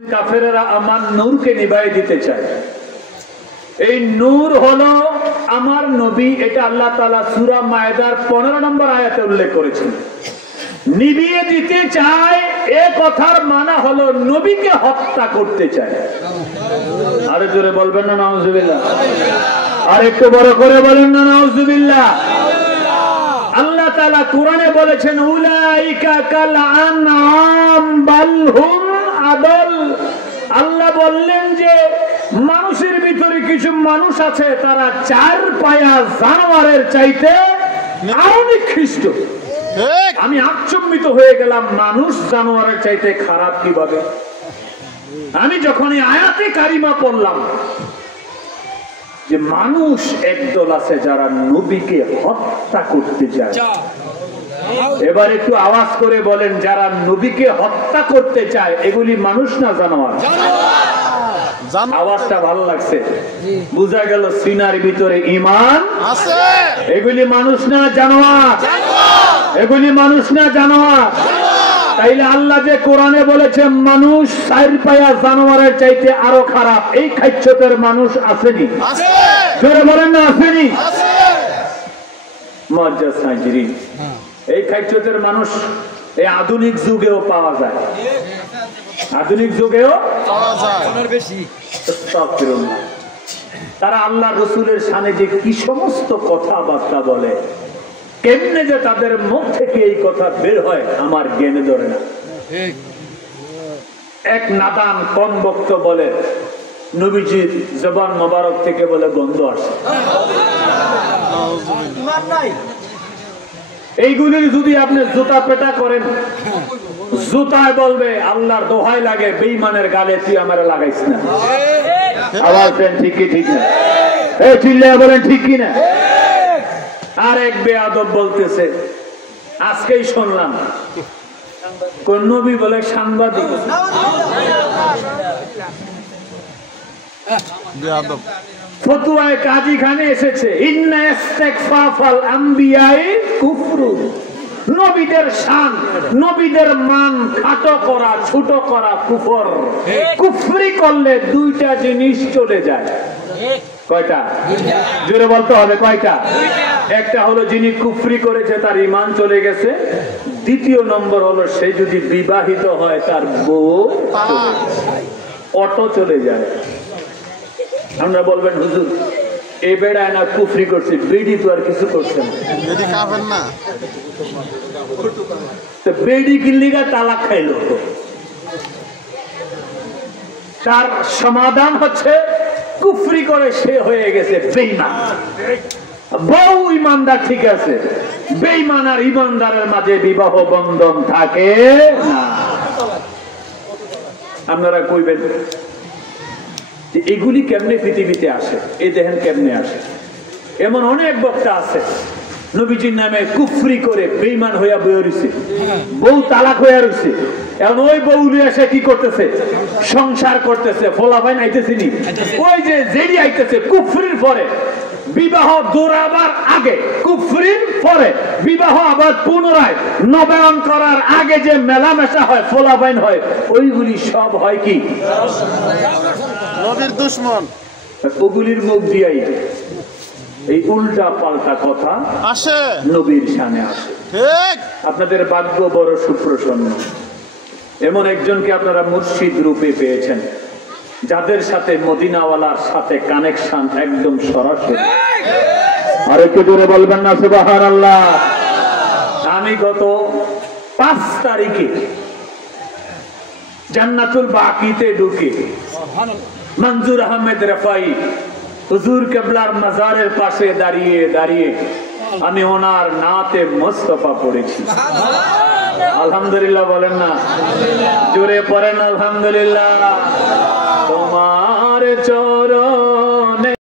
কাফেরেরা আমার নূরকে নিভাই দিতে চায়। এই নূর হলো আমার নবী, এটা আল্লাহ তাআলা সূরা মায়েদার 15 নম্বর আয়াতে উল্লেখ করেছেন। নিভিয়ে দিতে চায় এ কথার মানে হলো নবীকে হত্যা করতে চায়। আরে জোরে বলবেন না নাউজুবিল্লাহ? আর একটু বড় করে বলেন না নাউজুবিল্লাহ? আল্লাহ তাআলা কোরআনে বলেছেন উলাইকা কাল আনআম বাল হুম আদল। আল্লাহ বললেন যে মানুষের ভিতরে কিছু মানুষ আছে তারা চার পায়া জানোয়ারের চাইতে আরো নিকৃষ্ট। আমি আশ্চর্যিত হয়ে গেলাম, মানুষ জানোয়ারের চাইতে খারাপ কিভাবে? আমি যখন এই আয়াতে কারিমা পড়লাম যে মানুষ একদল আছে যারা নবীকে হত্যা করতে চায়। এবার একটু আওয়াজ করে বলেন, যারা নবীকে হত্যা করতে চায় এগুলি মানুষ না জানোয়ার? আওয়াজটা ভালো লাগছে, বুঝা গেল সিনার ভিতরে ঈমান আছে। এগুলি মানুষ না জানোয়ার? এগুলি মানুষ না জানোয়ার? তাইলে আল্লাহ যে কোরআনে বলেছে মানুষ চার পায়া জানোয়ারের চাইতে আরো খারাপ, এই খাইচ্ছতের মানুষ আসেনি? জোরে বলেন না আসেনি? মুআজ্জাজ সাইজিরি, এই খাইচ্ছতের মানুষ এই আধুনিক যুগেও পাওয়া যায়। আধুনিক যুগেও পাওয়া যায় বেশি। তারা আল্লাহ রসুলের সামনে যে কি সমস্ত কথাবার্তা বলে, কেমনে যে তাদের মুখ থেকে এই কথা বের হয় আমার জ্ঞানে ধরে না। এক নাদান কম বক্ত বলে নবীজির জবান মোবারক থেকে বলে গন্ধ আসে। এইগুলির যদি আপনি জুতা পেটা করেন, জুতায় বলবে আল্লাহর দোহাই লাগে বেঈমানের গালে তুই আমারে লাগাইস না। আওয়াজ দেন ঠিক কি ঠিক না? এই চিল্লায়া বলেন ঠিক কি না? আর এক বেয়াদব বলতেছে, আজকেই শুনলাম কোন নবী বলে সাংবাদিক। ফতুয়ায়ে কাজী খানে এসেছে ইন্না ইস্তিগফাফাল আমবিয়াই কুফরু। নবীদের শান, নবীদের মান খাটো করা, ছোট করা কুফর। কুফরি করলে দুইটা জিনিস চলে যায়। কয়টা? জোরে বলতে হবে কয়টা? একটা হলো যিনি কুফরি করেছে তার ঈমান চলে গেছে। দ্বিতীয় নম্বর হলো সে যদি বিবাহিত হয় তার বউ অটো চলে যায়। আমরা বলবেন হুজুর এ বেড়ায় না কুফরি করছে, বেডি তো আর কিছু করছে না। বেডি কিল্লিগা তালাক খাইলো। তার সমাধান হচ্ছে কুফরি করে সে হয়ে গেছে বেঈমান। বউ ইমানদার ঠিক আছে, বেঈমান আর ইমানদারের মাঝে বিবাহ বন্ধন থাকে না। আপনারা কইবেন এগুলি কেমনে পৃথিবীতে আসে? এই দেখেন কেমনে আসে। এমন অনেক বক্তা আছে নবীজির নামে কুফরি করে বেঈমান হইয়া বইয়া রইছে, বউ তালাক হইয়া রইছে। এখন ওই বউ নিয়ে এসে কি করতেছে? সংসার করতেছে। ফলাফাইন আইতেছে নি? ওই যে জেডি আইতেছে কুফরির পরে বিবাহ দৌড়াবার আগে, কুফরির পরে বিবাহ আবার পুনরায় নবায়ন করার আগে যে মেলামেশা হয়, ফলাফাইন হয়, ওইগুলি সব হয় কি নবীর দুশমন। ওগুলির মুখ দিয়াই এই উল্টা পাল্টা কথা আসে, নবীর শানে আসে। আপনাদের ভাগ্য বড় সুপ্রসন্ন, এমন একজনকে আপনারা মুর্শিদ রূপে পেয়েছেন, যাদের সাথে মদিনাওয়ালার সাথে কানেকশন একদম সরাসরি। আর একটু জোরে বলবেন না সুবহানাল্লাহ? আমি গত 5 তারিখে জান্নাতুল বাকিতে ঢুকে মনজুর আহমেদ রফাই হুজুর কেবলার মাজারের পাশে দাঁড়িয়ে দাঁড়িয়ে আমি ওনার নাতে মুস্তাফা পড়েছি। আলহামদুলিল্লাহ বলেন না? জোরে পড়েন আলহামদুলিল্লাহ। তোমার চরণ